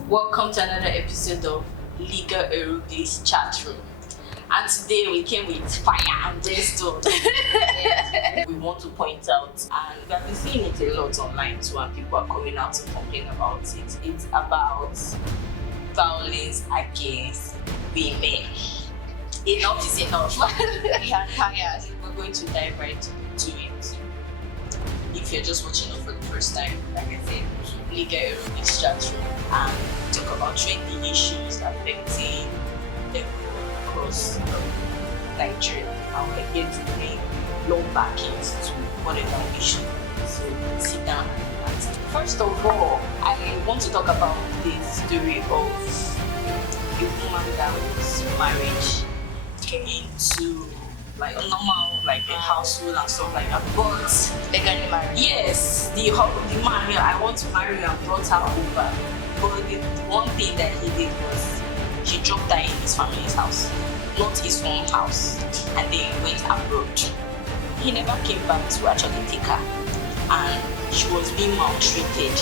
Welcome to another episode of Legal Erugli's chat room. And today we came with fire and brimstone. Yes. We want to point out, and we have been seeing it a lot online too, and people are coming out to complain about it. It's about violence against women. Enough is enough. We are tired. We're going to dive right into it. If you're just watching us for the first time, like I said, Legal Erugli's chat room, and talk about trendy issues affecting the across Nigeria, and we're here to bring law backings to whatever issue. So sit down and answer. First of all, I want to talk about the story of a woman that was married into like a normal a household and stuff like that, but Legally married. yes, the man here, I want to marry her, and brought her over. But the one thing that he did was he dropped her in his family's house, not his own house, and they went abroad. He never came back to actually take her, and she was being maltreated.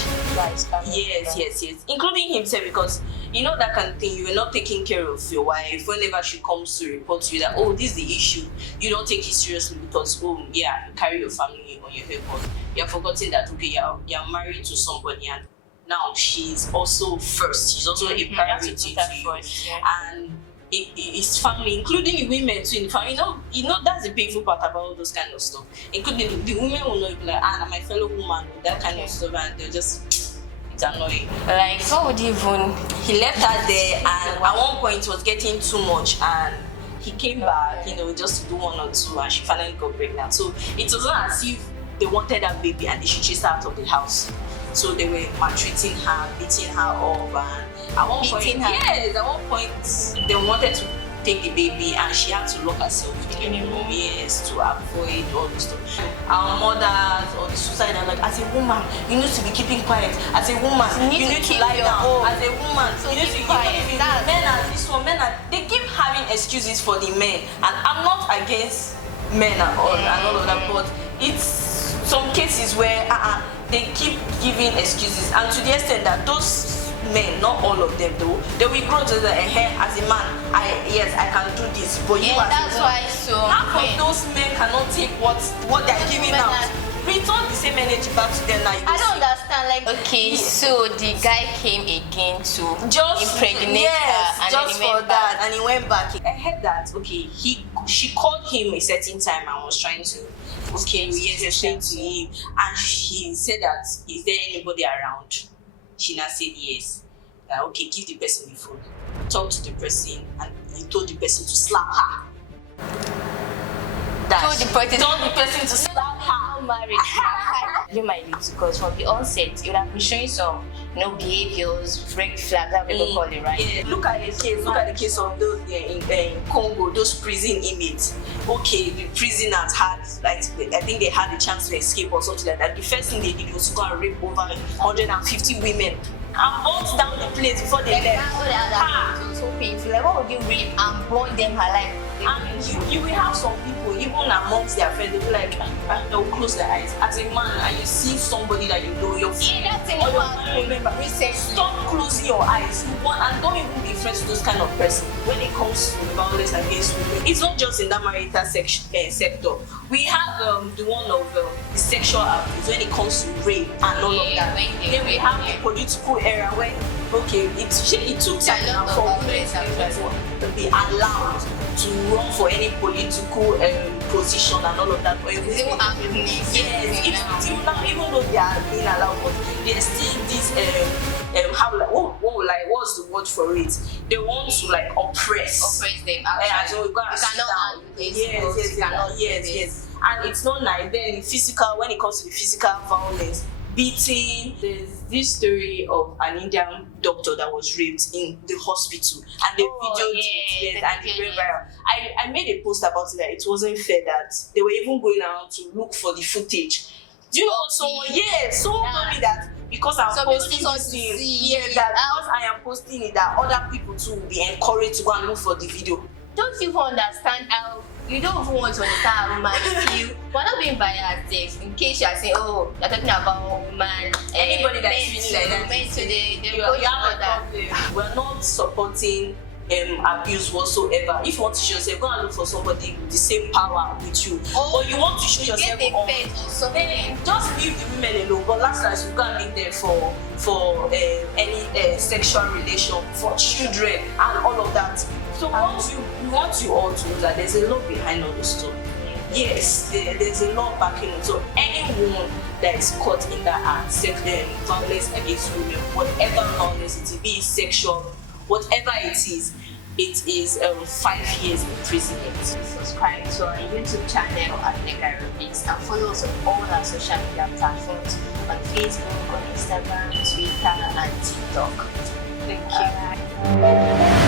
Yes, including himself, because you know that kind of thing. You were not taking care of your wife. Whenever she comes to report to you that, oh, this is the issue, you don't take it seriously because, oh yeah, you carry your family on your head, but you're forgetting that, okay, you're married to somebody, and now she's also first. She's also a priority to you. And it's family, including the women too in the family. You know that's the painful part about all those kind of stuff. Including the women will not be like, my fellow woman, that kind of stuff, and they're just, it's annoying. Like, what would even? He left her there, and at one point it was getting too much, and he came back, just to do one or two, and she finally got pregnant. So it wasn't as if they wanted a baby and they should chase her out of the house. So they were maltreating her, beating her up, and at one point they wanted to take the baby, and she had to lock herself in a room, to avoid all this stuff. Our mothers or the suicide are like, as a woman, you need to be keeping quiet. As a woman, you need to lie down. As a woman, so you need to be quiet. Men are this one, they keep having excuses for the men, and I'm not against men and all of that, but it's some cases where they keep giving excuses, and to the extent that those men, not all of them though, they will grow to the as a man, I can do this, but you that's why so half of those men cannot take what they're giving out. Return the same energy back to them now. I don't understand. Okay, so the guy came again to just impregnate her, and just then he for went that, back. and he went back. I heard that. Okay, she called him a certain time and was trying to explain to him, and he said that, is there anybody around? She now said yes. Okay, give the person the phone, talk to the person, and he told the person to slap her. Told the person to slap her. Marriage. You might need to, because from the onset, you would have been showing some, behaviors, red flags, that people call it, right? Yeah. Look at the case of those in Congo, those prison inmates. Okay, the prisoners had, I think they had the chance to escape or something like that. The first thing they did was to go and rape over 150 women and burnt down the place before they left. It was so painful. Like, what would you rape and burn them alive? And you will have some people, even amongst their friends, they'll be like, they'll close their eyes. As a man, and you see somebody that you know, your friend, that's it. Remember, stop closing your eyes. And don't even be friends with those kind of person. When it comes to violence against women, it's not just in that marital sector. We have the one of the sexual abuse when it comes to rape and all of that. Then we have the political era where, it took time now for women to be allowed to run for any political position and all of that. It's still now, even though they are being allowed, but there's still this what's the word for it? They want to oppress them. Yes. And it's not nice. Then when it comes to the physical violence, beating. There's this story of an Indian doctor that was raped in the hospital, and they videoed it, and it went viral. I made a post about it that it wasn't fair that they were even going around to look for the footage. Do you know what someone told me that because I'm posting this thing, because I am posting it, that other people too will be encouraged to go and look for the video. don't even understand how. You don't even want to understand how women feel. We're not being biased, in case you are saying, oh, you're talking about women. Anybody that's feeling like that, men today, you have a problem. We're not supporting abuse whatsoever. If you want to show yourself, go and look for somebody with the same power with you. Or you want to show yourself get a pet or something. Then just leave the women alone. But last you can't leave them for any sexual relation, for children and all of that. So we want you all to know that there's a lot behind all this stuff. Yes, there's a lot backing it. So anyone that is caught in that act, violence against women, whatever violence it be it sexual, whatever it is 5 years imprisonment. Subscribe to our YouTube channel at Aerobics and follow us on all our social media platforms on Facebook, on Instagram, Twitter, and TikTok. Thank you.